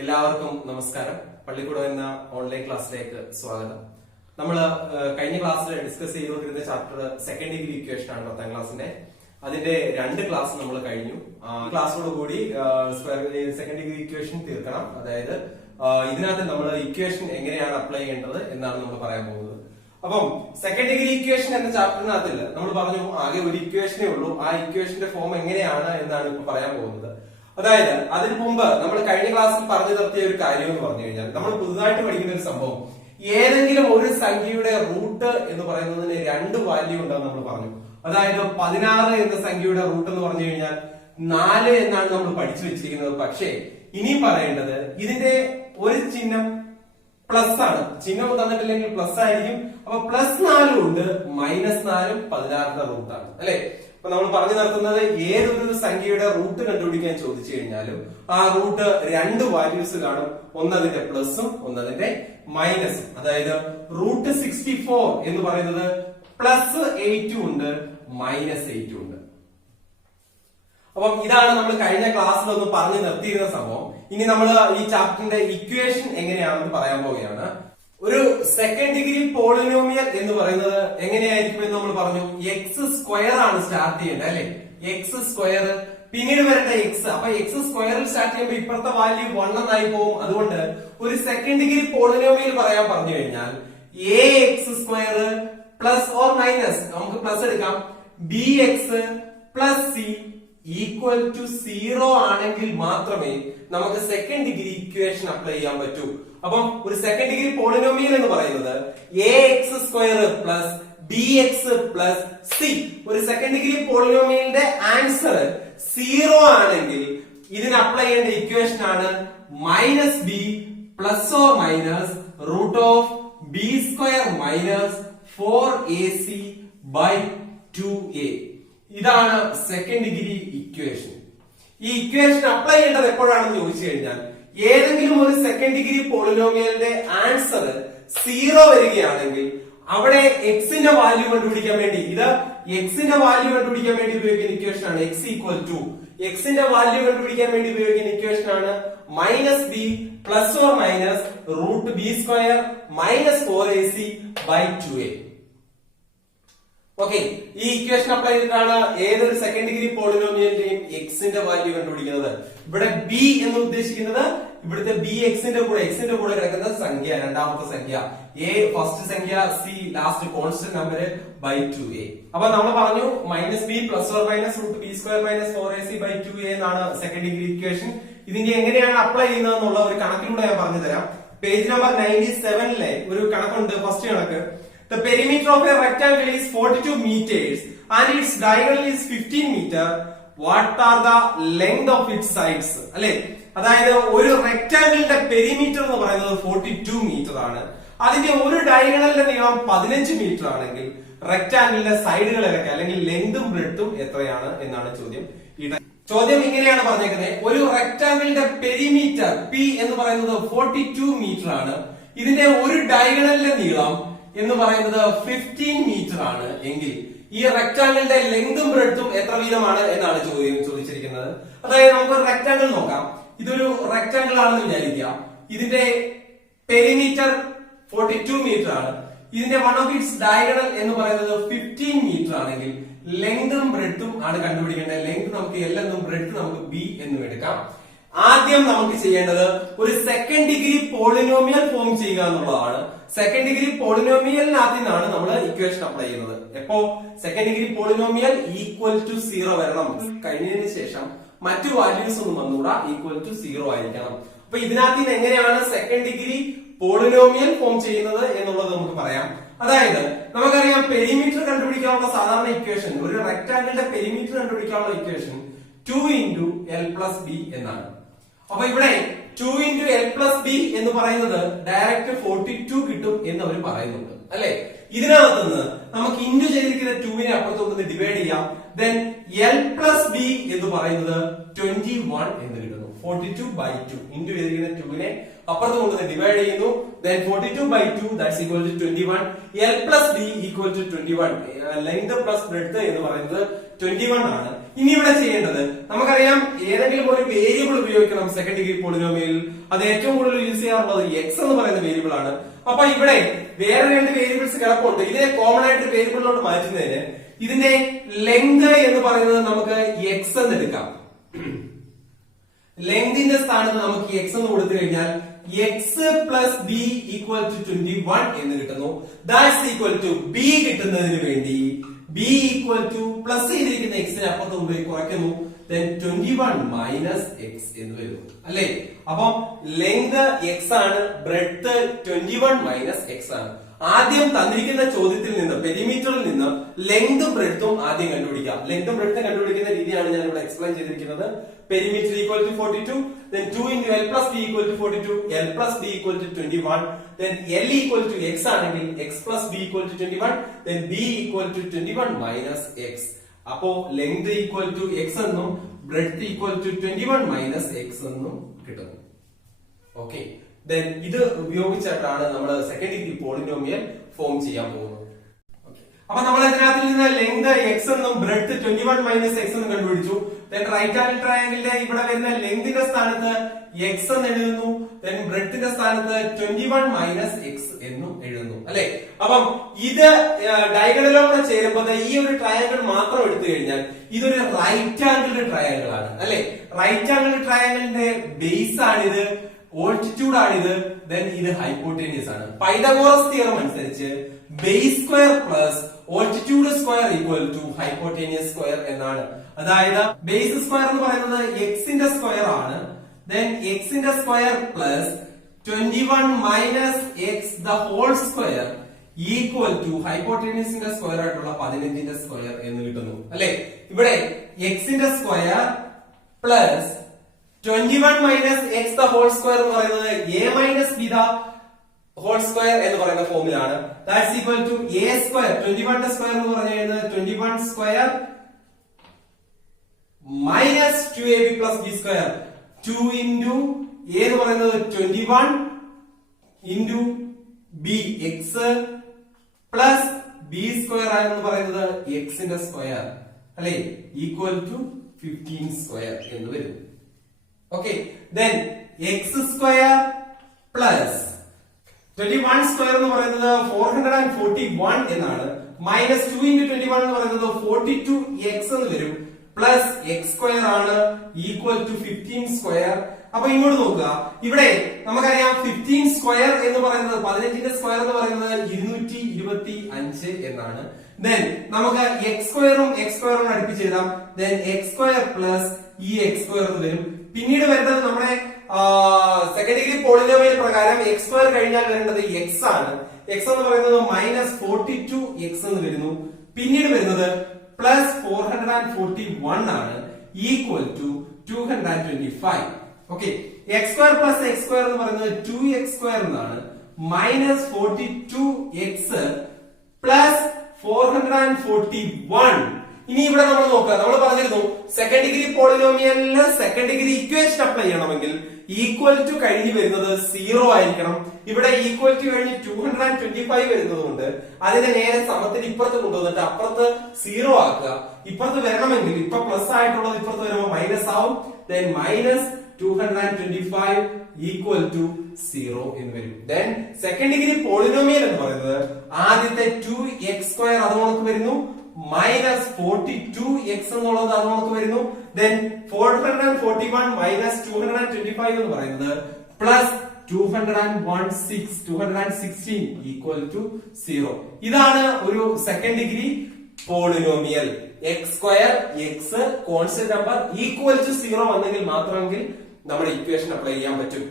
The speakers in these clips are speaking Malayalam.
എല്ലാവർക്കും നമസ്കാരം. പള്ളിക്കൂടം എന്ന ഓൺലൈൻ ക്ലാസ്സിലേക്ക് സ്വാഗതം. നമ്മൾ കഴിഞ്ഞ ക്ലാസ്സിൽ ഡിസ്കസ് ചെയ്തുകൊണ്ടിരുന്ന ചാപ്റ്റർ സെക്കൻഡ് ഡിഗ്രി ഇക്വേഷൻ ആണ് 10ാം ക്ലാസ്സിന്റെ. അതിന്റെ 2 ക്ലാസ് നമ്മൾ കഴിഞ്ഞു. ക്ലാസ്സോട് കൂടി സെക്കൻഡ് ഡിഗ്രി ഇക്വേഷൻ തീർക്കണം. അതായത് ഇതിനകത്ത് നമ്മൾ ഇക്വേഷൻ എങ്ങനെയാണ് അപ്ലൈ ചെയ്യേണ്ടത് എന്നാണ് നമ്മൾ പറയാൻ പോകുന്നത്. അപ്പം സെക്കൻഡ് ഡിഗ്രി ഇക്വേഷൻ എന്ന ചാപ്റ്ററിനകത്തില്ല നമ്മൾ പറഞ്ഞു ആകെ ഒരു ഇക്വേഷനേ ഉള്ളൂ. ആ ഇക്വേഷന്റെ ഫോം എങ്ങനെയാണ് എന്നാണ് ഇപ്പൊ പറയാൻ പോകുന്നത്. അതായത് അതിനു മുമ്പ് നമ്മൾ കഴിഞ്ഞ ക്ലാസ്സിൽ പറഞ്ഞു നിർത്തിയ ഒരു കാര്യം എന്ന് പറഞ്ഞു കഴിഞ്ഞാൽ നമ്മൾ പുതുതായിട്ട് പഠിക്കുന്ന ഒരു സംഭവം, ഏതെങ്കിലും ഒരു സംഖ്യയുടെ റൂട്ട് എന്ന് പറയുന്നതിന് 2 വാല്യൂ ഉണ്ടെന്ന് നമ്മൾ പറഞ്ഞു. അതായത് 16 എന്ന സംഖ്യയുടെ റൂട്ട് എന്ന് പറഞ്ഞു കഴിഞ്ഞാൽ 4 എന്നാണ് നമ്മൾ പഠിച്ചു വെച്ചിരിക്കുന്നത്. പക്ഷേ ഇനി പറയേണ്ടത് ഇതിന്റെ ഒരു ചിഹ്നം പ്ലസ് ആണ്. ചിഹ്നം തന്നിട്ടില്ലെങ്കിൽ പ്ലസ് ആയിരിക്കും. അപ്പൊ +4 ഉണ്ട്, -4 16ന്റെ റൂട്ടാണ് അല്ലെ. അപ്പൊ നമ്മൾ പറഞ്ഞു നിർത്തുന്നത് ഏതൊരു സംഖ്യയുടെ റൂട്ട് കണ്ടുപിടിക്കാൻ ചോദിച്ചു കഴിഞ്ഞാലും ആ റൂട്ട് 2 വാല്യൂസ് കാണും. ഒന്നതിന്റെ പ്ലസും ഒന്നതിന്റെ മൈനസും. അതായത് റൂട്ട് 64 എന്ന് പറയുന്നത് +8 ഉണ്ട്, -8 ഉണ്ട്. അപ്പം ഇതാണ് നമ്മൾ കഴിഞ്ഞ ക്ലാസ്സിൽ ഒന്ന് പറഞ്ഞു നിർത്തിയിരുന്ന സംഭവം. ഇനി നമ്മൾ ഈ ചാപ്റ്ററിന്റെ ഇക്വേഷൻ എങ്ങനെയാണെന്ന് പറയാൻ പോവുകയാണ്. ഒരു സെക്കൻഡ് ഡിഗ്രി പോളിനോമിയൽ എന്ന് പറയുന്നത് എങ്ങനെയായിരിക്കും എന്ന് നമ്മൾ പറഞ്ഞു. x² ആണ് സ്റ്റാർട്ട് ചെയ്യേണ്ടത് അല്ലെ. x², പിന്നീട് വരേണ്ട x. അപ്പൊ x² സ്റ്റാർട്ട് ചെയ്യുമ്പോൾ ഇപ്പുറത്തെ വാല്യൂ 1 എന്നായി പോകും. അതുകൊണ്ട് ഒരു സെക്കൻഡ് ഡിഗ്രി പോളിനോമിയൽ പറയാൻ പറഞ്ഞു കഴിഞ്ഞാൽ ax² പ്ലസ് ഓർ മൈനസ്, നമുക്ക് പ്ലസ് എടുക്കാം, bx plus c equal to 0 ആണെങ്കിൽ മാത്രമേ നമുക്ക് സെക്കൻഡ് ഡിഗ്രി ഇക്വേഷൻ അപ്ലൈ ചെയ്യാൻ പറ്റൂ. അപ്പം ഒരു സെക്കൻഡ് ഡിഗ്രി പോളിനോമിയൽ എന്ന് പറയുന്നത് ax² plus bx plus c. ഒരു സെക്കൻഡ് ഡിഗ്രി പോളിനോമിയലിന്റെ ആൻസർ 0 ആണെങ്കിൽ ഇതിന് അപ്ലൈ ചെയ്യേണ്ട ഇക്വേഷൻ ആണ് -b plus or minus root of b² minus 4ac by 2a. ഇതാണ് സെക്കൻഡ് ഡിഗ്രി ഇക്വേഷൻ. ഈ ഇക്വേഷൻ അപ്ലൈ ചെയ്യേണ്ടത് എപ്പോഴാണെന്ന് ചോദിച്ചു കഴിഞ്ഞാൽ ഏതെങ്കിലും ഒരു സെക്കൻഡ് ഡിഗ്രി പോളിനോമിയലിന്റെ ആൻസർ 0 വരികയാണെങ്കിൽ അവിടെ എക്സിന്റെ വാല്യൂ കണ്ടുപിടിക്കാൻ വേണ്ടി, ഇത് എക്സിന്റെ വാല്യൂ കണ്ടുപിടിക്കാൻ വേണ്ടി ഉപയോഗിക്കുന്ന ഇക്വേഷൻ ആണ്. x ഈക്വൽ ടു എക്സിന്റെ വാല്യൂ കണ്ടുപിടിക്കാൻ വേണ്ടി ഉപയോഗിക്കുന്ന ഇക്വേഷൻ ആണ് -b plus or minus root b² minus 4ac by 2a. Okay, ഈ ഇക്വേഷൻ അപ്ലൈ ചെയ്തിട്ടാണ് ഏതൊരു സെക്കൻഡ് ഡിഗ്രി പോളിനോമിയലിന്റെയും എക്സിന്റെ വാല്യൂ കണ്ടുപിടിക്കുന്നത്. ഇവിടെ b എന്ന് ഉദ്ദേശിക്കുന്നത് ഇവിടുത്തെ b എക്സിന്റെ കൂടെ കിടക്കുന്ന സംഖ്യ, രണ്ടാമത്തെ സംഖ്യ, a ഫസ്റ്റ് സംഖ്യ, c last constant number by 2a. അപ്പൊ നമ്മൾ പറഞ്ഞു -b plus or minus root b² minus 4ac by 2a എന്നാണ് സെക്കൻഡ് ഡിഗ്രി ഇക്വേഷൻ. ഇതിന്റെ എങ്ങനെയാണ് അപ്ലൈ ചെയ്യുന്നത് എന്നുള്ള ഒരു കണക്കിലൂടെ ഞാൻ പറഞ്ഞു തരാം. പേജ് നമ്പർ 97 ഒരു കണക്കുണ്ട്. ഫസ്റ്റ് കണക്ക്, the perimeter of a rectangle is 42 meters and its diagonal is 15 meter. What are the length of its sides? അല്ലെ, അതായത് ഒരു റെക്ടാംഗിളിന്റെ പെരിമീറ്റർ എന്ന് പറയുന്നത് 42 മീറ്റർ ആണ്. അതിന്റെ ഒരു ഡയഗണലിന്റെ നീളം 15 മീറ്റർ ആണെങ്കിൽ റെക്ടാംഗിളിന്റെ സൈഡുകൾ ഏതൊക്കെ, അല്ലെങ്കിൽ ലെങ്തും ബ്രെഡ്ത്തും എത്രയാണ് എന്നാണ് ചോദ്യം. ചോദ്യം ഇങ്ങനെയാണ് പറഞ്ഞേക്കുന്നത്, ഒരു റെക്ടാംഗിളിന്റെ പെരിമീറ്റർ p എന്ന് പറയുന്നത് 42 മീറ്റർ ആണ്. ഇതിന്റെ ഒരു ഡയഗണലിന്റെ നീളം എന്ന് പറയുന്നത് 15 മീറ്റർ ആണ് എങ്കിൽ ഈ റെക്ടാംഗിളിന്റെ ലെങ്തും ബ്രെഡ്ത്തും എത്ര വീതമാണ് എന്നാണ് ചോദിച്ചിരിക്കുന്നത്. അതായത് നമുക്ക് റെക്ടാംഗിൾ നോക്കാം. ഇതൊരു റെക്ടാംഗിൾ ആണെന്ന് വിചാരിക്കുക. ഇതിന്റെ പെരിമീറ്റർ 42 മീറ്റർ ആണ്. ഇതിന്റെ വൺ ഓഫ് ഇറ്റ്സ് ഡയഗണൽ എന്ന് പറയുന്നത് 15 മീറ്റർ ആണെങ്കിൽ ലെങ്തും ബ്രെഡ്ത്തും ആണ് കണ്ടുപിടിക്കേണ്ടത്. ലെങ്ത് നമുക്ക് L എന്നും ബ്രെഡ്ത്ത് നമുക്ക് B എന്നും എടുക്കാം. ആദ്യം നമുക്ക് ചെയ്യേണ്ടത് ഒരു സെക്കൻഡ് ഡിഗ്രി പോളിനോമിയൽ ഫോം ചെയ്യുക എന്നുള്ളതാണ്. സെക്കൻഡ് ഡിഗ്രി പോളിനോമിയലിനകത്ത് നിന്നാണ് നമ്മൾ ഇക്വേഷൻ അപ്ലൈ ചെയ്യുന്നത്. എപ്പോ second degree polynomial equal to 0 വരണം. കഴിഞ്ഞതിന് ശേഷം മറ്റു വാല്യൂസ് ഒന്നും വന്നുകൂടാ, ഈക്വൽ ടു 0 ആയിരിക്കണം. അപ്പൊ ഇതിനകത്ത് നിന്ന് എങ്ങനെയാണ് സെക്കൻഡ് ഡിഗ്രി പോളിനോമിയൽ ഫോം ചെയ്യുന്നത് എന്നുള്ളത് നമുക്ക് പറയാം. അതായത് നമുക്കറിയാം പെരിമീറ്റർ കണ്ടുപിടിക്കാനുള്ള സാധാരണ ഇക്വേഷൻ, ഒരു റെക്ടാംഗിളിന്റെ പെരിമീറ്റർ കണ്ടുപിടിക്കാനുള്ള ഇക്വേഷൻ 2 × L + b എന്നാണ്. അപ്പൊ ഇവിടെ 2 × L + b എന്ന് പറയുന്നത് ഡയറക്റ്റ് 42 കിട്ടും എന്ന് അവർ പറയുന്നുണ്ട് അല്ലെ. ഇതിനകത്തുനിന്ന് നമുക്ക് ഇൻഡു ചെയ്തിരിക്കുന്ന 2നെ അപ്പുറത്തോട്ട് ഡിവൈഡ് ചെയ്യാം. ദെൻ L + b എന്ന് പറയുന്നത് 21 എന്ന് കിട്ടുന്നു. 42 by 2 ഇൻഡു ചെയ്തിരിക്കുന്ന 2നെ അപ്പുറത്ത് കൊണ്ടുവന്ന് ഡിവൈഡ് ചെയ്യുന്നു. Then 42 by 2 that's equal to 21. L + b equal to 21. Length plus breadth എന്ന് പറയുന്നത് 21 ആണ്. ഇനി ഇവിടെ ചെയ്യേണ്ടത് നമുക്കറിയാം ഏതെങ്കിലും ഒരു വേരിയബിൾ ഉപയോഗിക്കണം സെക്കൻഡ് ഡിഗ്രി പോളിനോമിയലിൽ. അത് ഏറ്റവും കൂടുതൽ യൂസ് ചെയ്യാറുള്ളത് എക്സ് എന്ന് പറയുന്ന വേരിയബിൾ ആണ്. അപ്പൊ ഇവിടെ വേറെ രണ്ട് വേരിയബിൾസ് കിടപ്പുണ്ട്. ഇതിനെ കോമൺ ആയിട്ട് വേരിയബിളിലോട്ട് മാറ്റുന്നതിന് ഇതിന്റെ ലെങ്ത് എന്ന് പറയുന്നത് നമുക്ക് എക്സ് എന്ന് എടുക്കാം. ലെങ്തിന്റെ സ്ഥാനത്ത് നമുക്ക് എക്സ് എന്ന് കൊടുത്തു കഴിഞ്ഞാൽ x plus b equal to 21 എന്ന് കിട്ടുന്നു. ദാറ്റ്സ് ഈക്വൽ ടു ബി കിട്ടുന്നതിന് വേണ്ടി ബി ഈക്വൽ ടു പ്ലസ് ചെയ്തിരിക്കുന്ന എക്സിനെ അപ്പുറത്ത് കൊണ്ടുപോയി കുറയ്ക്കുന്നു. 21 മൈനസ് എക്സ് എന്ന് വരുന്നു അല്ലെ. അപ്പം ലെങ്ത് എക്സ് ആണ്, ബ്രെഡ്ത്ത് 21 മൈനസ് എക്സ് ആണ്. ആദ്യം തന്നിരിക്കുന്ന ചോദ്യത്തിൽ നിന്ന് പെരിമീറ്ററിൽ നിന്ന് ലെങ്തും ബ്രെഡ്ത്തും ആദ്യം കണ്ടുപിടിക്കാം. ലെങ്തും ബ്രെഡ്ത്തും കണ്ടുപിടിക്കുന്ന രീതിയാണ് ഞാൻ ഇവിടെ എക്സ്പ്ലെയിൻ ചെയ്തിരിക്കുന്നത്. Perimeter equal to 42, then 2 into L plus B equal to 42, L plus B equal to 21, then L equal to X ആണെങ്കിൽ X plus B equal to 21, then B equal to 21 minus X. അപ്പോ ലെങ്ത് ഈക്വൽ ടു എക്സ് എന്നും breadth equal to 21 minus x എന്നും കിട്ടുന്നു. ഓക്കെ, ദെൻ ഇത് ഉപയോഗിച്ചിട്ടാണ് നമ്മൾ സെക്കൻഡ് ഡിഗ്രി പോളിനോമിയൽ ഫോം ചെയ്യാൻ പോകുന്നത്. അപ്പൊ നമ്മൾ ഇതിനകത്ത് നിന്ന് ലെങ്ത് എക്സ് എന്നും ബ്രെഡ്ത്ത് 21 മൈനസ് എക്സ് എന്നും കണ്ടുപിടിച്ചു. ദെൻ റൈറ്റ് ആംഗിൾ ട്രയാംഗിളിന്റെ ഇവിടെ വരുന്ന ലെങ്തിന്റെ സ്ഥാനത്ത് എക്സ് എന്ന് എഴുതുന്നു. ദെൻ ബ്രെഡ്ത്തിന്റെ സ്ഥാനത്ത് 21 മൈനസ് എക്സ് എന്നും എഴുതുന്നു അല്ലെ. അപ്പം ഇത് ഡയഗണലോടെ ചേരുമ്പോൾ ഈ ഒരു ട്രയാംഗിൾ മാത്രം എടുത്തു കഴിഞ്ഞാൽ ഇതൊരു റൈറ്റ് ആംഗിൾ ട്രയാംഗിൾ ആണ് അല്ലെ. റൈറ്റ് ആംഗിൾ ട്രയാംഗിളിന്റെ ബേസ് ആണിത്, ഓൾട്ടിറ്റ്യൂഡ് ആണിത്, ദെൻ ഇത് ഹൈപ്പോട്ടേനിയസ് ആണ്. പൈതഗോറസ് തിയറം അനുസരിച്ച് base square plus altitude square equal to hypotenuse square എന്നാണ്. അതായത് ബേസ് സ്ക്വയർ എന്ന് പറയുന്നത് എക്സിന്റെ സ്ക്വയർ ആണ്, ദെൻ എക്സിന്റെ square plus 21 minus x the whole square equal to ഹൈപ്പോട്ടേനിയസിന്റെ സ്ക്വയർ ആയിട്ടുള്ള 15ന്റെ സ്ക്വയർ എന്ന് കിട്ടുന്നു അല്ലെ. ഇവിടെ എക്സിന്റെ square plus 21 minus x the whole square എന്ന് പറയുന്നത് a minus b the whole square എന്ന് പറയുന്ന ഫോമിലാണ്. That's equal to a square 21 square എന്ന് പറഞ്ഞു കഴിഞ്ഞാൽ 21 square minus 2ab plus b square. 2 into a എന്ന് പറയുന്നത് 21 into b x plus b square എന്ന് പറയുന്നത് എക്സിന്റെ സ്ക്വയർ അല്ലെ, ഈക്വൽ ടു 15 സ്ക്വയർ എന്ന് വരും. Okay, then X square plus 21 square എന്ന് പറയുന്നത് 441 എന്നാണ്, മൈനസ് 2 ഇൻറ്റു 21 എന്ന് പറയുന്നത് 42 എക്സ് എന്ന് വരും, പ്ലസ് എക്സ് സ്ക്വയർ ആണ്, ഈക്വൽ ടു 15 സ്ക്വയർ. അപ്പൊ ഇങ്ങോട്ട് നോക്കുക, ഇവിടെ നമുക്കറിയാം 15 സ്ക്വയർ എന്ന് പറയുന്നത് 15ന്റെ സ്ക്വയർ എന്ന് പറയുന്നത് 225 എന്നാണ്. ദെൻ നമുക്ക് എക്സ് സ്ക്വയറും എക്സ് സ്ക്വയറും അടുപ്പിച്ച് എഴുതാം. ദെൻ എക്സ് സ്ക്വയർ പ്ലസ് ഈ എക്സ് സ്ക്വയർ എന്ന് വരും. പിന്നീട് വരുന്നത് നമ്മുടെ സെക്കൻഡ് ഡിഗ്രി പോളിനോമിയൽ പ്രകാരം എക്സ് സ്ക്വയർ കഴിഞ്ഞാൽ വരേണ്ടത് എക്സ് ആണ്. എക്സ് എന്ന് പറയുന്നത് മൈനസ് 42 എക്സ് എന്ന് വരുന്നു. പിന്നീട് വരുന്നത് പ്ലസ് 441 ആണ്, equal to 225. Okay, x square plus x square എന്ന് പറയുന്നത് 2x സ്ക്വയർ എന്നാണ്, മൈനസ് 42 എക്സ് പ്ലസ് 441. ഇനി ഇവിടെ നമ്മൾ നോക്കുക, നമ്മൾ പറഞ്ഞിരുന്നു സെക്കൻഡ് ഡിഗ്രി പോളിനോമിയലിന് സെക്കൻഡ് ഡിഗ്രി ഇക്വേഷൻ അപ്ലൈ ചെയ്യണമെങ്കിൽ ഈക്വൽ ടു കഴിഞ്ഞ് വരുന്നത് 0 ആയിരിക്കണം. ഇവിടെ ഈക്വൽ ടു കഴിഞ്ഞ് 225 വരുന്നതുകൊണ്ട് അതിനെ നേരെ സമത്തിന് ഇപ്പുറത്ത് കൊണ്ടുവന്നിട്ട് അപ്പുറത്ത് 0 ആക്കുക. ഇപ്പുറത്ത് വരണമെങ്കിൽ ഇപ്പൊ പ്ലസ് ആയിട്ടുള്ളത് ഇപ്പുറത്ത് വരുമ്പോൾ മൈനസ് ആവും. ദെൻ മൈനസ് 225 ഈക്വൽ ടു 0 എന്ന് വരും. ദെൻ സെക്കൻഡ് ഡിഗ്രി പോളിനോമിയൽ എന്ന് പറയുന്നത് ആദ്യത്തെ 2x സ്ക്വയർ അത് നമുക്ക് വരുന്നു, മൈനസ് 42 എക്സ് എന്നുള്ളത് അത് നമുക്ക് വരുന്നു. ദെൻ 441 മൈനസ് 225 എന്ന് പറയുന്നത് പ്ലസ് 216 ഈക്വൽ ടു 0. ഇതാണ് ഒരു second degree polynomial. X square x constant number equal to 0 വന്നെങ്കിൽ മാത്രമെങ്കിൽ നമ്മുടെ ഇക്വേഷൻ അപ്ലൈ ചെയ്യാൻ പറ്റും.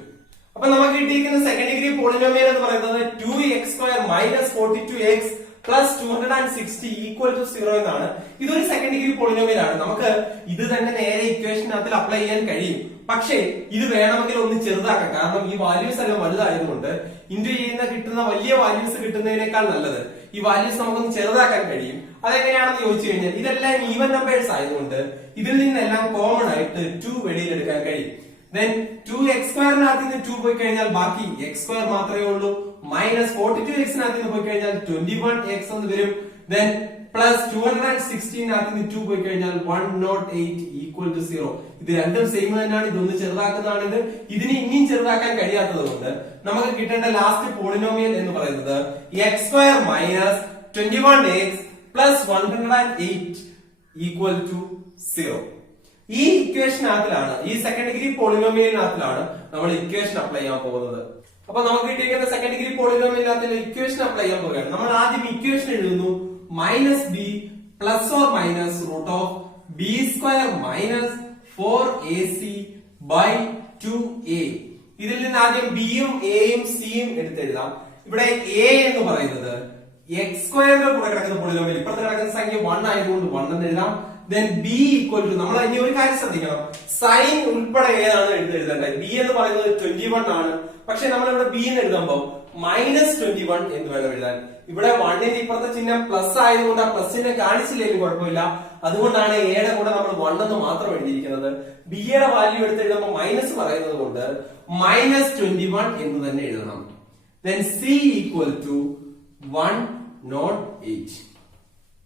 അപ്പൊ നമുക്ക് കിട്ടിയിരിക്കുന്ന സെക്കൻഡ് ഡിഗ്രി പോളിനോമിയൽ എന്ന് പറയുന്നത് 2x square minus 42x plus 260 equal to 0 എന്നാണ്. ഇതൊരു സെക്കൻഡ് ഡിഗ്രി പോളിനോമിയൽ ആണ്. നമുക്ക് ഇത് തന്നെ നേരെ ഇക്വേഷനകത്തിൽ അപ്ലൈ ചെയ്യാൻ കഴിയും. പക്ഷേ ഇത് വേണമെങ്കിൽ ഒന്ന് ചെറുതാക്കാം, കാരണം ഈ വാല്യൂസ് എല്ലാം വലുതായതുകൊണ്ട് ഇൻറ്റു ചെയ്യുന്ന കിട്ടുന്ന വലിയ വാല്യൂസ് കിട്ടുന്നതിനേക്കാൾ നല്ലത് ഈ വാല്യൂസ് നമുക്കൊന്ന് ചെറുതാക്കാൻ കഴിയും. അതെങ്ങനെയാണെന്ന് ചോദിച്ചു കഴിഞ്ഞാൽ ഇതെല്ലാം ഈവൻ നമ്പേഴ്സ് ആയതുകൊണ്ട് ഇതിൽ നിന്നെല്ലാം കോമൺ ആയിട്ട് 2 വെളിയിലെടുക്കാൻ കഴിയും. ദെൻ 2x സ്ക്വയറിനകത്ത് നിന്ന് 2 പോയി കഴിഞ്ഞാൽ ബാക്കി എക്സ് സ്ക്വയർ മാത്രമേ ഉള്ളൂ. മൈനസ് 42 എക്സിനകത്ത് നിന്ന് പോയി കഴിഞ്ഞാൽ 21 എക്സ് എന്ന് വരും. ദെൻ പ്ലസ് 216 2 പോയി കഴിഞ്ഞാൽ 108 ഈക്വൽ ടു 0. ഇത് രണ്ടും സെയിം തന്നെയാണ്. ഇതൊന്ന് ചെറുതാക്കുന്നതാണിത്. ഇതിന് ഇനിയും ചെറുതാക്കാൻ കഴിയാത്തത് കൊണ്ട് നമുക്ക് കിട്ടേണ്ട ലാസ്റ്റ് പോളിനോമിയൽ എന്ന് പറയുന്നത് x² minus 21x plus 108 equal to 0. ഈ ഇക്വേഷനകത്തിലാണ്, ഈ സെക്കൻഡ് ഡിഗ്രി പോളിനോമിയലിനകത്തിലാണ് നമ്മൾ ഇക്വേഷൻ അപ്ലൈ ചെയ്യാൻ പോകുന്നത്. അപ്പൊ നമുക്ക് കിട്ടിയിരിക്കുന്ന സെക്കൻഡ് ഡിഗ്രി പോളിനോമിയലിനകത്ത് ഇക്വേഷൻ അപ്ലൈ ചെയ്യാൻ പോവുകയാണ്. നമ്മൾ ആദ്യം ഇക്വേഷൻ എഴുതുന്നു minus b plus or minus root of b square minus 4ac by 2a. ഇതിൽ നിന്ന് ആദ്യം ബിയും എയും സിയും എടുത്തെഴുതാം. ഇവിടെ എ എന്ന് പറയുന്നത് എക്സ് സ്ക്വയറിന്റെ കൂടെ കിടക്കുന്ന പോളിനോമിയൽ, ഇപ്പുറത്ത് കിടക്കുന്ന സംഖ്യ 1 ആയതുകൊണ്ട് 1 എന്ന് എഴുതാം. ദെൻ ബി ഈക്വൽ ടു, നമ്മൾ ഇനി ഒരു കാര്യം ശ്രദ്ധിക്കണം, സൈൻ ഉൾപ്പെടെ ഏതാണ് എഴുതേണ്ടത്. ബി എന്ന് പറയുന്നത് 21 ആണ്. പക്ഷെ നമ്മളിവിടെ ബി എന്ന് എഴുതുമ്പോൾ മൈനസ് 21 എന്ന് വേണം എഴുതാൻ. ഇവിടെ 1ന്റെ ഇപ്പുറത്തെ ചിഹ്നം പ്ലസ് ആയതുകൊണ്ട് ആ പ്ലസിനെ കാണിച്ചില്ലെങ്കിലും കുഴപ്പമില്ല. അതുകൊണ്ടാണ് എയുടെ കൂടെ നമ്മൾ 1 എന്ന് മാത്രം എഴുതിയിരിക്കുന്നത്. ബിയുടെ വാല്യൂ എടുത്ത് എഴുതുമ്പോൾ മൈനസ് പറയുന്നത് കൊണ്ട് മൈനസ് 21 എന്ന് തന്നെ എഴുതണം. Then c equal to 108.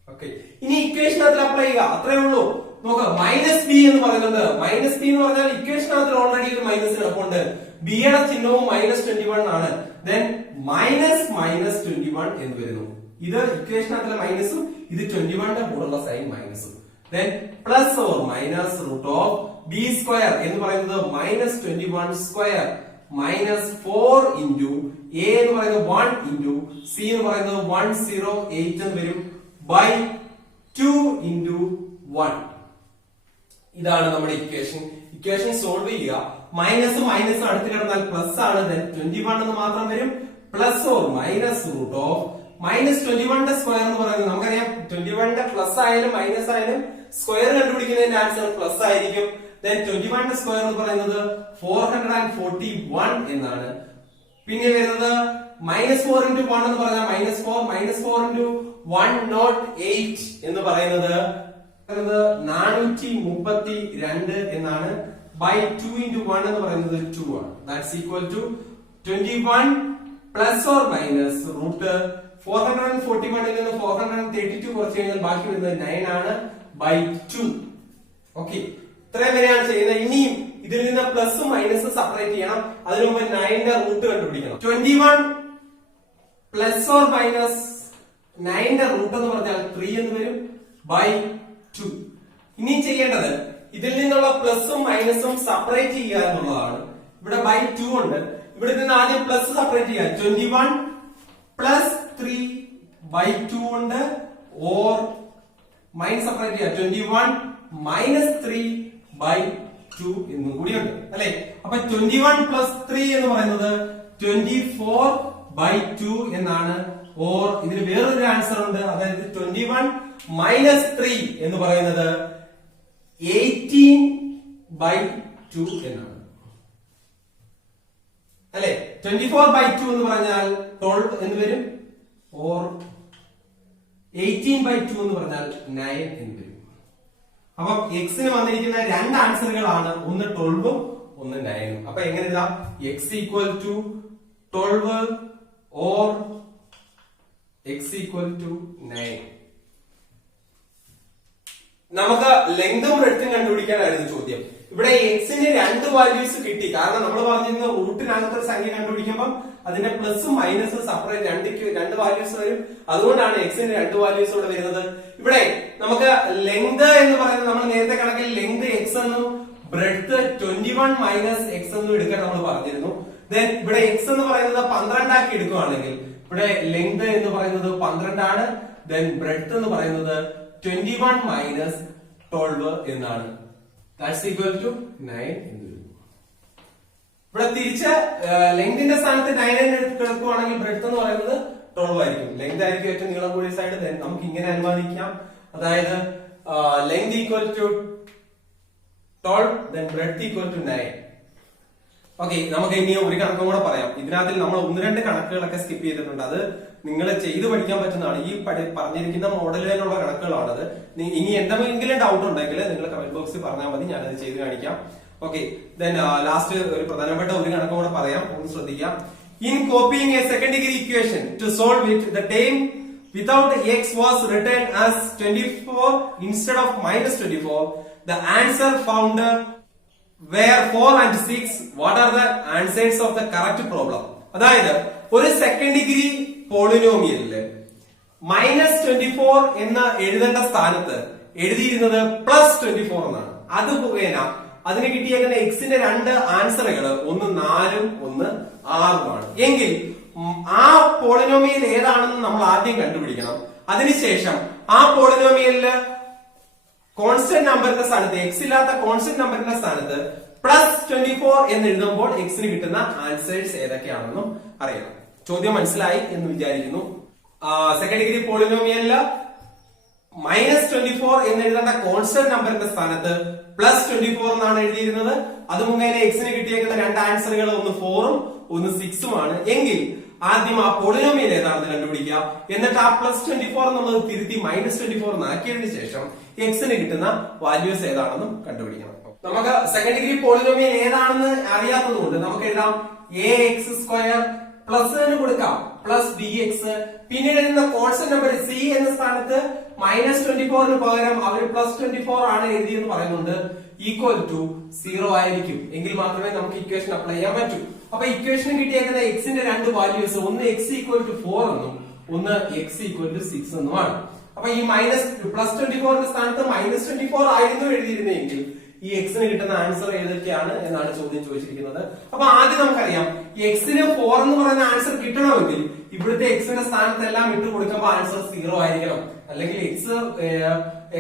Okay, ഇനി ഇക്വേഷനകത്തിൽ അപ്ലൈ ചെയ്യുക, അത്രേ ഉള്ളൂ. നോക്കുക, മൈനസ് ബി എന്ന് പറയുന്നത്, മൈനസ് ബി എന്ന് പറഞ്ഞാൽ ഇക്വേഷനകത്തിൽ ഓൾറെഡി ഒരു മൈനസ് കിടപ്പുണ്ട്. ബിയുടെ ചിഹ്നവും മൈനസ് 21 ആണ്. ദെൻ മൈനസ് മൈനസ് 21 എന്ന് വരുന്നു. ഇത് ഇക്വേഷനകത്തിലെ മൈനസും ഇത് 21ന്റെ കൂടെയുള്ള സൈൻ മൈനസും. Then plus or minus root of b square എന്ന് പറയുന്നത് minus 21 square minus 4 into a എന്ന് പറയുന്നത് 1 ഇൻറ്റു സി എന്ന് പറയുന്നത് 108 എന്ന് വരും ബൈ 2 ഇൻറ്റു 1. ഇതാണ് നമ്മുടെ ഇക്വേഷൻ. ഇക്വേഷൻ സോൾവ് ചെയ്യുക. മൈനസ് മൈനസ് അടുത്ത് കിടന്നാൽ പ്ലസ് ആണ്. ദെൻ 21 എന്ന് മാത്രം വരും. Plus or minus root of minus 21ന്റെ സ്ക്വയർ എന്ന് പറയുന്നത് നമുക്കറിയാം, 21ന്റെ പ്ലസ് ആയാലും മൈനസ് ആയാലും സ്ക്വയർ കണ്ടുപിടിക്കുന്നതിന്റെ ആൻസർ പ്ലസ് ആയിരിക്കും. ദെൻ 21ന്റെ സ്ക്വയർ എന്ന് പറയുന്നത് 441 എന്നാണ്. പിന്നെ വരുന്നത് മൈനസ് 4 ഇൻറ്റു 1 എന്ന് പറഞ്ഞാൽ മൈനസ് 4, മൈനസ് 4 ഇൻറ്റു 108 എന്ന് പറയുന്നത് 432 എന്നാണ്. ബൈ 2 ഇൻറ്റു 1 എന്ന് പറയുന്നത് 2 ആണ്. That's equal to 21 plus or minus root 441 ൽ നിന്ന് 432 കുറച്ച് കഴിഞ്ഞാൽ ബാക്കി വരുന്നത് 9 ആണ് ബൈ 2. ഓക്കെ, ഇത്രയും വരെയാണ് ചെയ്യുന്നത്. ഇനിയും ഇതിൽ നിന്ന് പ്ലസും മൈനസും സെപ്പറേറ്റ് ചെയ്യണം. അതിനു മുമ്പ് 9ന്റെ റൂട്ട് കണ്ടുപിടിക്കണം. 21 പ്ലസ് ഓർ മൈനസ് 9ന്റെ റൂട്ട് എന്ന് പറഞ്ഞാൽ 3 എന്ന് വരും ബൈ 2. ഇനി ചെയ്യേണ്ടത് ഇതിൽ നിന്നുള്ള പ്ലസും മൈനസും സെപ്പറേറ്റ് ചെയ്യുക എന്നുള്ളതാണ്. ഇവിടെ ബൈ 2 ഉണ്ട്. ഇവിടെ നിന്ന് ആദ്യം പ്ലസ് സെപ്പറേറ്റ് ചെയ്യുക. 21 പ്ലസ് 3 ബൈ 2 ഉണ്ട്. ഓർ മൈനസ് സെപ്പറേറ്റ് ചെയ്യുക. 21 മൈനസ് 3 ബൈ 2 എന്നും കൂടിയുണ്ട് അല്ലെ. അപ്പൊ 21 പ്ലസ് 3 എന്ന് പറയുന്നത് 24 ബൈ 2 എന്നാണ്. ഓർ ഇതിന് വേറൊരു ആൻസർ ഉണ്ട്. അതായത് 21 മൈനസ് 3 എന്ന് പറയുന്നത് 18 ബൈ 2 എന്നാണ് അല്ലെ. 24 ബൈ 2 എന്ന് പറഞ്ഞാൽ 12 എന്ന് വരും. ഓർ 18 ബൈ 2 എന്ന് പറഞ്ഞാൽ 9 എന്ന് വരും. അപ്പൊ എക്സിന് വന്നിരിക്കുന്ന രണ്ട് ആൻസറുകളാണ്, ഒന്ന് 12ഉം ഒന്ന് 9ഉം. അപ്പൊ എങ്ങനെ എഴുതാം? X equal to 12 or x equal to 9. നമുക്ക് ലെങ്തും ബ്രെഡ്ത്തും കണ്ടുപിടിക്കാനായിരുന്നു ചോദ്യം. ഇവിടെ എക്സിന് രണ്ട് വാല്യൂസ് കിട്ടി. കാരണം നമ്മൾ പറഞ്ഞിരുന്ന റൂട്ടിനകത്തെ സംഖ്യ കണ്ടുപിടിക്കുമ്പോൾ അതിന്റെ പ്ലസും മൈനസും സെപ്പറേറ്റ് രണ്ട് വാല്യൂസ് വരും. അതുകൊണ്ടാണ് എക്സിന് രണ്ട് വാല്യൂസ് ഇവിടെ വരുന്നത്. ഇവിടെ നമുക്ക് ലെങ്ത് എന്ന് പറയുന്നത് നമ്മൾ നേരത്തെ കണക്കിൽ ലെങ്ത് എക്സ് എന്നും ബ്രെഡ്ത്ത് 21 മൈനസ് എക്സ് എന്നും എടുക്കാൻ നമ്മൾ പറഞ്ഞിരുന്നു. ദെൻ ഇവിടെ എക്സ് എന്ന് പറയുന്നത് 12 ആക്കി എടുക്കുകയാണെങ്കിൽ ഇവിടെ ലെങ്ത് എന്ന് പറയുന്നത് 12 ആണ്. ദെൻ ബ്രെഡ്ത്ത് എന്ന് പറയുന്നത് 21 മൈനസ് 12 എന്നാണ്. That's equal to 9 എന്ന് വരും. ഇവിടെ തിരിച്ച് ലെങ്തിന്റെ സ്ഥാനത്ത് 9 എടുക്കുകയാണെങ്കിൽ ബ്രെഡ്ത്ത് എന്ന് പറയുന്നത് 12 ആയിരിക്കും. ലെങ്ത് ആയിരിക്കും ഏറ്റവും നീളം കൂടിയ സൈഡ്. ദെൻ നമുക്ക് ഇങ്ങനെ അനുമാനിക്കാം, അതായത് length equal to 12 then breadth equal to 9. Okay, നമുക്ക് ഇനി ഒരു കണക്കും കൂടെ പറയാം. ഇതിനകത്തിൽ നമ്മൾ ഒന്ന് രണ്ട് കണക്കുകളൊക്കെ സ്കിപ്പ് ചെയ്തിട്ടുണ്ട്. അത് നിങ്ങൾ ചെയ്ത് പഠിക്കാൻ പറ്റുന്നതാണ്. ഈ പറഞ്ഞിരിക്കുന്ന മോഡലിലുള്ള കണക്കുകളാണത്. ഇനി എന്തെങ്കിലും ഡൗട്ട് ഉണ്ടെങ്കിൽ നിങ്ങൾ കമന്റ് ബോക്സിൽ പറഞ്ഞാൽ മതി, ഞാനത് ചെയ്ത് കാണിക്കാം. ഓക്കെ, ദെൻ ലാസ്റ്റ് ഒരു പ്രധാനപ്പെട്ട ഒരു കണക്കും കൂടെ പറയാം, ഒന്ന് ശ്രദ്ധിക്കാം. In copying A second degree equation two solve it the time without x was written as 24 instead of minus 24, the answer found were 4 and 6. What are the answers of the correct problem? അതായത് ഒരു സെക്കൻഡ് ഡിഗ്രി പോളിനോമിയലില് -24 എന്ന് എഴുതേണ്ട സ്ഥാനത്ത് എഴുതിയിരുന്നത് +24 എന്നാണ്. അത് മുഖേന അതിന് കിട്ടിയേക്കുന്ന എക്സിന്റെ രണ്ട് ആൻസറുകൾ ഒന്ന് 4ഉം ഒന്ന് 6ഉമാണ്. എങ്കിൽ ആ പോളിനോമിയൽ ഏതാണെന്ന് നമ്മൾ ആദ്യം കണ്ടുപിടിക്കണം. അതിനുശേഷം ആ പോളിനോമിയലില് കോൺസ്റ്റന്റ് നമ്പറിന്റെ സ്ഥാനത്ത് എക്സ് ഇല്ലാത്ത കോൺസ്റ്റന്റ് നമ്പറിന്റെ സ്ഥാനത്ത് +24 എന്ന് എഴുതുമ്പോൾ എക്സിന് കിട്ടുന്ന ആൻസേഴ്സ് ഏതൊക്കെയാണെന്നും അറിയണം. ചോദ്യം മനസ്സിലായി എന്ന് വിചാരിക്കുന്നു. സെക്കൻഡ് ഡിഗ്രി പോളിനോമിയലില് -24 എന്ന് എഴുതേണ്ട കോൺസ്റ്റന്റ് നമ്പറിന്റെ സ്ഥാനത്ത് +24 എന്നാണ് എഴുതിയിരുന്നത്. അത് മുഖേന എക്സിന് കിട്ടിയേക്കുന്ന രണ്ട് ആൻസറുകൾ ഒന്ന് 4ഉം ഒന്ന് 6ഉമാണ്. എങ്കിൽ ആദ്യം ആ പോളിനോമിയൽ ഏതാണെന്ന് കണ്ടുപിടിക്കുക. എന്നിട്ട് ആ +24 എന്നുള്ളത് തിരുത്തി -24 എന്നാക്കിയതിനു ശേഷം എക്സിന് കിട്ടുന്ന വാല്യൂസ് ഏതാണെന്നും കണ്ടുപിടിക്കണം. നമുക്ക് സെക്കൻഡ് ഡിഗ്രി പോളിനോമിയൽ ഏതാണെന്ന് അറിയാത്തതുകൊണ്ട് നമുക്ക് എഴുതാം ax² പ്ലസ് കൊടുക്കാം +bx. പിന്നീട് എഴുതുന്ന കോൺസ്റ്റന്റ് നമ്പർ c എന്ന സ്ഥാനത്ത് -24 പകരം അവർ +24 ആണ് എഴുതിയെന്ന് പറയുന്നുണ്ട്. ഈക്വൽ ടു 0 ആയിരിക്കും. എങ്കിൽ മാത്രമേ നമുക്ക് ഇക്വേഷൻ അപ്ലൈ ചെയ്യാൻ പറ്റൂ. അപ്പൊ ഇക്വേഷന് കിട്ടിയേക്കുന്ന എക്സിന്റെ രണ്ട് വാല്യൂസ് ഒന്ന് x=4 എന്നും ഒന്ന് x=6 എന്നുമാണ്. അപ്പൊ ഈ +24 സ്ഥാനത്ത് -24 ആയിരുന്നു എഴുതിയിരുന്നെങ്കിൽ ഈ എക്സിന് കിട്ടുന്ന ആൻസർ ഏതൊക്കെയാണ് എന്നാണ് ചോദ്യം ചോദിച്ചിരിക്കുന്നത്. അപ്പൊ ആദ്യം നമുക്കറിയാം എക്സിന് 4 എന്ന് പറയുന്ന ആൻസർ കിട്ടണമെങ്കിൽ ഇവിടുത്തെ എക്സിന്റെ സ്ഥാനത്തെല്ലാം ഇട്ട് കൊടുക്കുമ്പോൾ ആൻസർ 0 ആയിരിക്കണം. അല്ലെങ്കിൽ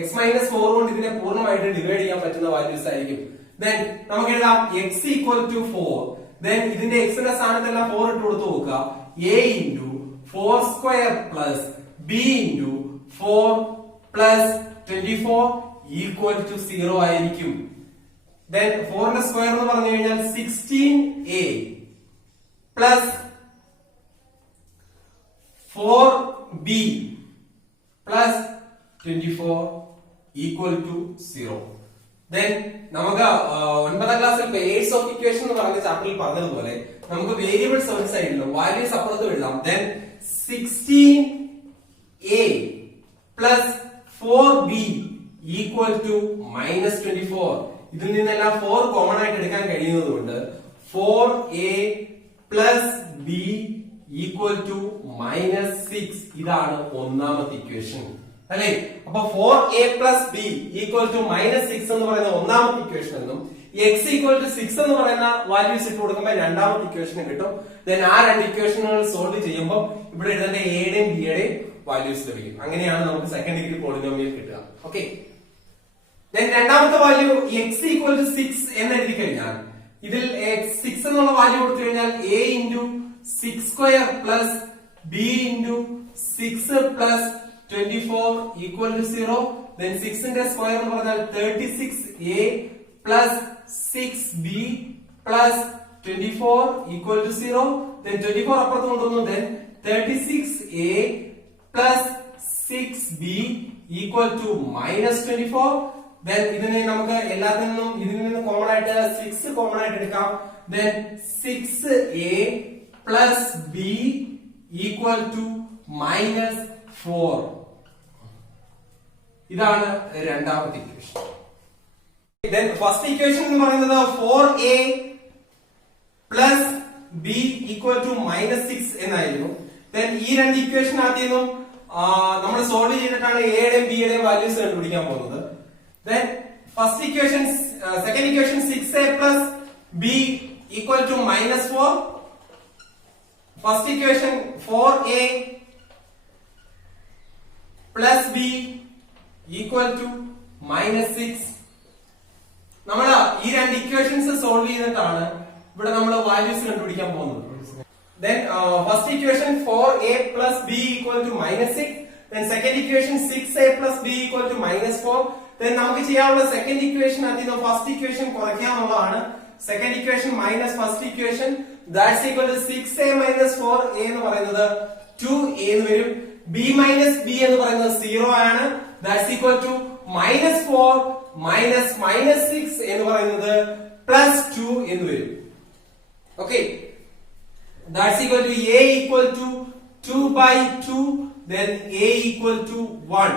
x-4 കൊണ്ട് ഇതിനെ പൂർണ്ണമായിട്ട് ഡിവൈഡ് ചെയ്യാൻ പറ്റുന്ന വാല്യൂസ് ആയിരിക്കും. ദെൻ നമുക്ക് എഴുതാം x=4. ദെൻ ഇതിന്റെ എക്സിന്റെ സ്ഥാനത്തെല്ലാം 4 ഇട്ട് കൊടുത്ത് നോക്കുക. a×4² plus b×4 plus 24 equal to 0 ആയിരിക്കും. ദെൻ 4ന്റെ സ്ക്വയർ എന്ന് പറഞ്ഞു കഴിഞ്ഞാൽ 16a plus 4b plus 24 equal to 0. Then നമുക്ക് 9ാം ക്ലാസ്സിൽ പേഴ്സ് ഓഫ് ഇക്വേഷൻ എന്ന് പറഞ്ഞ ചാപ്റ്ററിൽ പറഞ്ഞതുപോലെ നമുക്ക് വേരിയബിൾസ് ഒരു സൈഡിലും വാല്യൂസ് അപ്പുറത്ത് എഴുതാം. Then 16a plus 4b equal to -24. ഇതിൽ നിന്നെല്ലാം 4 കോമൺ ആയിട്ട് എടുക്കാൻ കഴിയുന്നതുകൊണ്ട് 4a plus b equal to -6. ഇതാണ് ഒന്നാമത്തെ ഇക്വേഷൻ അല്ലെ. അപ്പൊ 4a plus b equal to -6 എന്ന് പറയുന്ന ഒന്നാമത്തെ ഇക്വേഷൻ എന്നും x=6 എന്ന് പറയുന്ന വാല്യൂസ് ഇട്ട് കൊടുക്കുമ്പോൾ രണ്ടാമത്തെ ഇക്വേഷനും കിട്ടും. ദെൻ ആ രണ്ട് ഇക്വേഷനുകൾ സോൾവ് ചെയ്യുമ്പോൾ ഇവിടെ എഴുതേണ്ട എയുടെയും ബിയുടെയും വാല്യൂസ് ലഭിക്കും. അങ്ങനെയാണ് നമുക്ക് സെക്കൻഡ് ഡിഗ്രി പോളിനോമിയൽ കിട്ടുക. ഓക്കെ. ദെൻ രണ്ടാമത്തെ വാല്യൂ x=6 എന്ന് എഴുതി കഴിഞ്ഞാൽ ഇതിൽ 6 എന്നുള്ള വാല്യൂ കൊടുത്തു കഴിഞ്ഞാൽ a×6² plus b×6 plus 24 equal to 0. Then 6ന്റെ സ്ക്വയർ എന്ന് പറഞ്ഞാൽ 36a plus 6b plus 24 equal to 0. Then 24 അപ്പുറത്ത് കൊണ്ടുവന്നു. Then 36a plus 6b equal to -24. Then ഇതിനെ നമുക്ക് എല്ലാത്തിൽ നിന്നും ഇതിൽ നിന്ന് കോമൺ ആയിട്ട് 6 കോമൺ ആയിട്ട് എടുക്കാം. Then 6a plus b equal to -4. ഇതാണ് രണ്ടാമത്തെ ഇക്വേഷൻ. ദെൻ ഫസ്റ്റ് ഇക്വേഷൻ എന്ന് പറയുന്നത് 4a plus b equal to -6 എന്നായിരുന്നു. ദെൻ ഈ രണ്ട് ഇക്വേഷൻ ആദ്യം നമ്മൾ സോൾവ് ചെയ്തിട്ടാണ് എയുടെയും ബിയുടെയും വാല്യൂസ് കണ്ടുപിടിക്കാൻ പോകുന്നത്. Then first equation, second equation 6a plus b equal to -4. First equation 4a plus b equal to -6. നമ്മൾ ഈ രണ്ട് ഇക്വേഷൻസ് സോൾവ് ചെയ്തിട്ടാണ് ഇവിടെ നമ്മൾ വാല്യൂസ് കണ്ടുപിടിക്കാൻ പോകുന്നത്. Then first equation 4a plus b equal to -6. Then second equation 6a plus b equal to -4. Then നമുക്ക് ചെയ്യാനുള്ള സെക്കൻഡ് ഇക്വേഷൻ അതിൽ ഫസ്റ്റ് ഇക്വേഷൻ കുറയ്ക്കാന്നുള്ളതാണ്. Second equation minus first equation that's equal to 6a - 4a എന്ന് പറയുന്നത് 2a എന്ന് വരും. b - b എന്ന് പറയുന്നത് 0 ആണ്. ദാറ്റ്സ് ഈക്വൽ ടു -4 -6 എന്ന് പറയുന്നത് +2 എന്ന് വരും. Okay. That's equal to a equal to 2/2. then a equal to 1.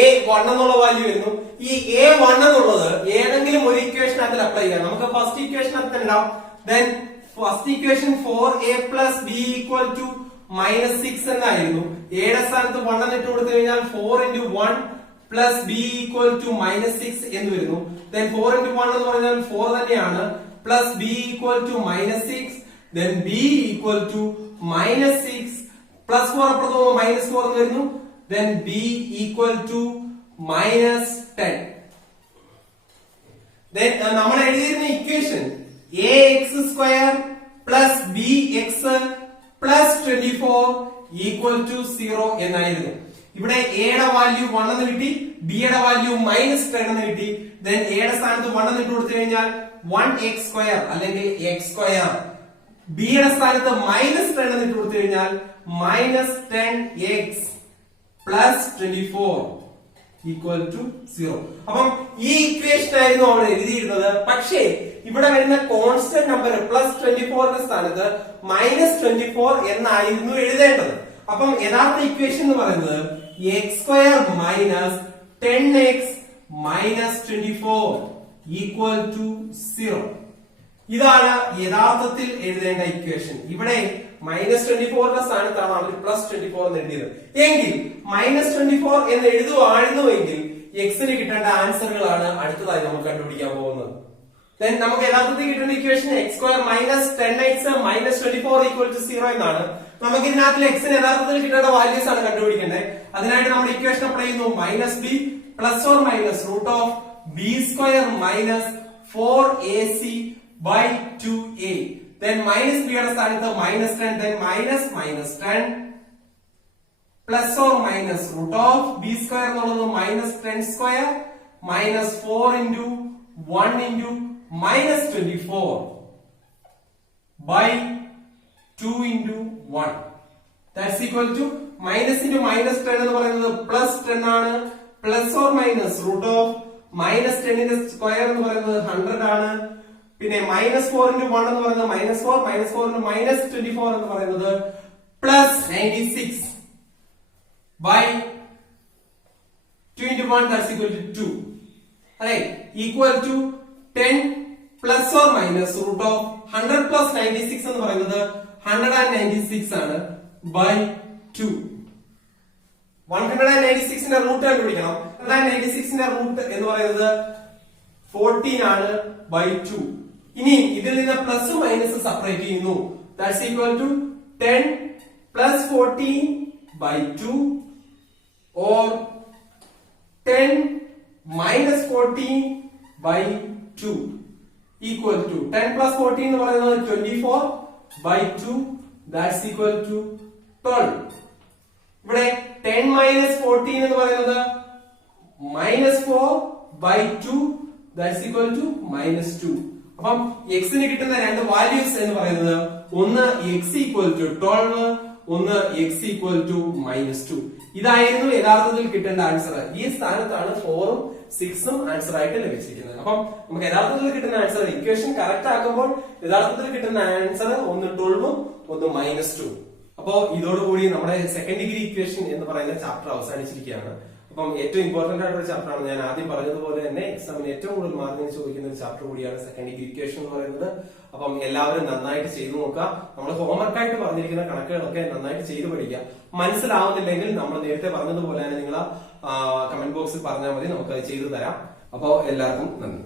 a 1 എന്നുള്ള വാല്യൂ വരുന്നു. ഈ a 1 എന്നുള്ളത് ഏതെങ്കിലും ഒരു ഇക്വേഷൻ അതിൽ അപ്ലൈ ചെയ്യാം. നമുക്ക് ഫസ്റ്റ് ഇക്വേഷൻ അതിൽ ഉണ്ടാവും. then first equation 4a plus b equal to -6 എന്നായിരുന്നു. a യുടെ സ്ഥാനത്ത് 1 എന്നിട്ട് കൊടുത്തു കഴിഞ്ഞാൽ 4 into 1 plus b equal to -6 എന്ന് വരുന്നു. then 4 into 1 എന്ന് പറഞ്ഞാൽ 4 തന്നെയാണ്. plus b equal to -6, then b equal to -6 plus 4 അപ്പുറത്ത് പോകുമ്പോൾ -4 എന്ന് വരുന്നു. then b equal to -10. then നമ്മൾ എഴുതിയിരുന്ന equation ax² plus bx plus 24 equal to 0 എന്നായിരുന്നു. ഇവിടെ a യുടെ വാല്യൂ 1 എന്ന് കിട്ടി, b യുടെ വാല്യൂ -10 എന്ന് കിട്ടി. then a യുടെ സ്ഥാനത്ത് 1 എന്ന് ഇട്ട് കൊടുത്തു കഴിഞ്ഞാൽ 1x² അല്ലെങ്കിൽ x². b യുടെ സ്ഥാനത്ത് -10 എന്ന് ഇട്ട് കൊടുത്തു കഴിഞ്ഞാൽ -10x plus 24 equal to 0. അപ്പം ഈ ഇക്വേഷൻ ആയിരുന്നു അവിടെ എഴുതിയിരുന്നത്. പക്ഷേ ഇവിടെ വരുന്ന കോൺസ്റ്റന്റ് നമ്പർ +24 സ്ഥാനത്ത് -24 എന്നായിരുന്നു എഴുതേണ്ടത്. അപ്പം യഥാർത്ഥ ഇക്വേഷൻ എന്ന് പറയുന്നത് x² minus 10x minus 24 equal to 0. ഇതാണ് യഥാർത്ഥത്തിൽ എഴുതേണ്ട ഇക്വേഷൻ. ഇവിടെ -24 സ്ഥാനത്താണ് അവർ +24 എന്ന് എഴുതിയത്. എങ്കിൽ -24 എന്ന് എഴുതുവായിരുന്നുവെങ്കിൽ എക്സിന് കിട്ടേണ്ട ആൻസറുകളാണ് അടുത്തതായി നമ്മൾ കണ്ടുപിടിക്കാൻ പോകുന്നത്. then നമുക്ക് യഥാർത്ഥത്തിൽ കിട്ടേണ്ട equation x² minus 10x minus 24 equal to 0 എന്നാണ്. നമുക്ക് ഇതിനകത്ത് എക്സിന് യഥാർത്ഥത്തിൽ കിട്ടേണ്ട വാല്യൂസ് ആണ് കണ്ടുപിടിക്കേണ്ടത്. അതിനായിട്ട് നമ്മൾ ഇക്വേഷൻ അപ്ലൈ ചെയ്യുന്നു. -b plus or minus root of b² minus 4ac by 2a. then minus b യുടെ സ്ഥാനത്ത് -10, then -10 plus or minus root of b² എന്നുള്ളത് -10² minus 4 into 1 into -24 by 2 into 1. that's equal to minus into -10 എന്ന് പറയുന്നത് +10 ആണ്. plus or minus root of -10 ന്റെ സ്ക്വയർ എന്ന് പറയുന്നത് 100 ആണ്. പിന്നെ -4 into 1 എന്ന് പറയുന്നത് -4, -4 into -24 എന്ന് പറയുന്നത് +96 by 2 into 1, that's equal to 2. Alright, equal to 10 plus or minus root of 100 plus 96 എന്ന് പറയുന്നത് 196 ആണ് by 2. 196 ന്റെ റൂട്ട് കണ്ടുപിടിക്കണം. 196 ന്റെ റൂട്ട് എന്ന് പറയുന്നത് 14 ആണ് by 2. ഇനി ഇതിൽ നിന്ന് പ്ലസ് മൈനസ് സെപ്പറേറ്റ് ചെയ്യുന്നു. That's equal to 10 plus 14 by 2 or 10 minus 14 by 2 equal to 10 plus 14 എന്ന് പറയുന്നത് 24 by 2, that's equal to 12. ഇവിടെ 10 minus 14 എന്ന് പറയുന്നത് -4 by 2, that's equal to -2. അപ്പം x ന് കിട്ടുന്ന രണ്ട് വാല്യൂസ് എന്ന് പറയുന്നത് ഒന്ന് x equal to 12, ഒന്ന് x equal to -2. ഇതായിരുന്നു യഥാർത്ഥത്തിൽ കിട്ടേണ്ട ആൻസർ. ഈ സ്ഥാനത്താണ് 4ഉം 6ഉം ആൻസർ ആയിട്ട് ലഭിച്ചിരിക്കുന്നത്. അപ്പം നമുക്ക് യഥാർത്ഥത്തിൽ കിട്ടുന്ന ആൻസർ ഇക്വേഷൻ കറക്റ്റ് ആക്കുമ്പോൾ യഥാർത്ഥത്തിൽ കിട്ടുന്ന ആൻസർ ഒന്ന് 12ഉം ഒന്ന് -2. അപ്പോ ഇതോടുകൂടി നമ്മുടെ സെക്കൻഡ് ഡിഗ്രി ഇക്വേഷൻ എന്ന് പറയുന്ന ചാപ്റ്റർ അവസാനിച്ചിരിക്കുകയാണ്. അപ്പം ഏറ്റവും ഇമ്പോർട്ടന്റ് ആയിട്ടുള്ള ചാപ്റ്റർ ആണ്. ഞാൻ ആദ്യം പറഞ്ഞതുപോലെ തന്നെ എക്സാമിന് ഏറ്റവും കൂടുതൽ മാർക്കിന് ചോദിക്കുന്ന ഒരു ചാപ്റ്റർ കൂടിയാണ് സെക്കൻഡ് ഡിഗ്രി ഇക്വേഷൻ എന്ന് പറയുന്നത്. അപ്പം എല്ലാവരും നന്നായിട്ട് ചെയ്തു നോക്കുക. നമ്മൾ ഹോംവർക്കായിട്ട് പറഞ്ഞിരിക്കുന്ന കണക്കുകളൊക്കെ നന്നായിട്ട് ചെയ്തു പഠിക്കുക. മനസ്സിലാവുന്നില്ലെങ്കിൽ നമ്മൾ നേരത്തെ പറഞ്ഞതുപോലെ തന്നെ നിങ്ങൾ കമന്റ് ബോക്സിൽ പറഞ്ഞാൽ മതി, നമുക്ക് അത് ചെയ്തു തരാം. അപ്പോൾ എല്ലാവർക്കും നന്ദി.